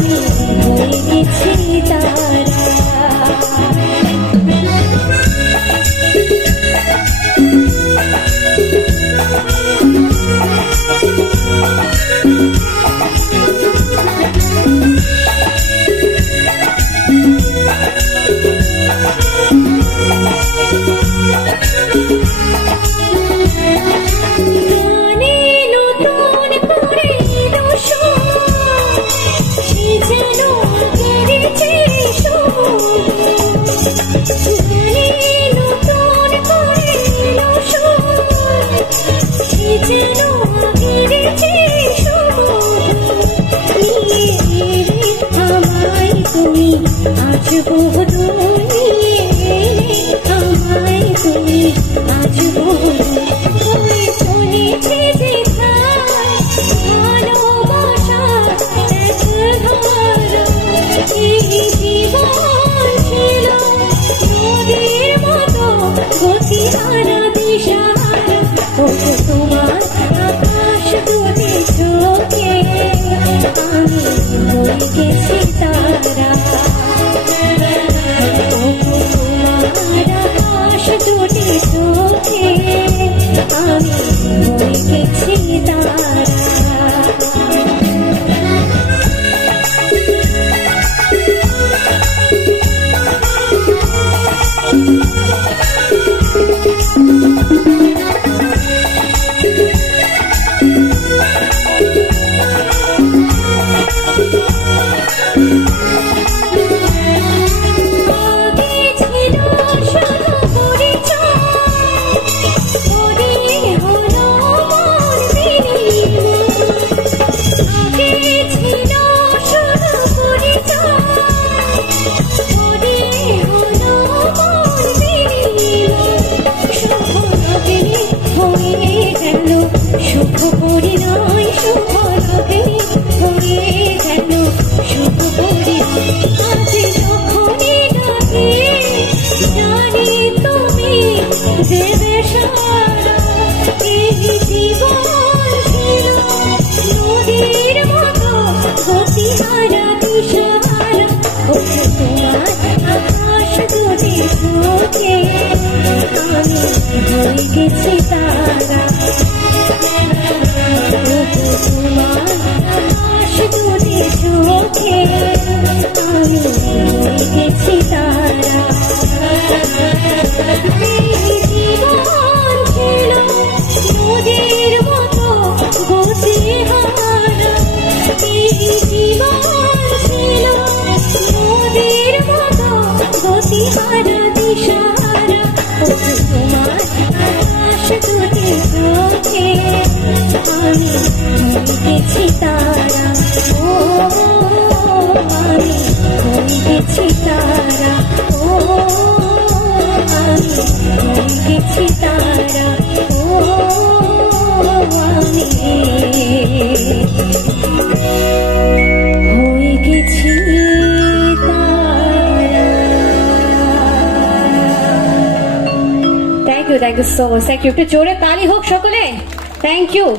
আমি হয়ে গেছি তারা। আজ বহুদূর নিয়ে আমায় তুমি, আজ বহুদূর হয়ে চলেছে যেখানে ভালোবাসা এক ধারা। এই জীবন ছিল নদীর মতো গতিহারা দিশাহারা। ওগো তোমার আকাশ দুটি চোখে আমি হয়ে গেছি তারা। দুটি চোখে আমি হয়ে গেছি তারা। হয়ে গেছি তারা। তোমার আকাশ দুটি চোখে আমি হয়ে গেছি তারা। জীবন ছিল নদীর মতো গতিহারা। এই জীবন ছিল নদীর মতো গতিহারা দিশাহারা। তোমার আকাশ দুটি চোখে আমি হয়ে গেছি তারা। ও আমি হয়ে গেছি তারা। ও আমি হয়ে গেছি তারা। ও আমি হয়ে গেছি তারা। Thank you so much. Thank you. একটু জোরে তালি হোক সকলে। Thank you.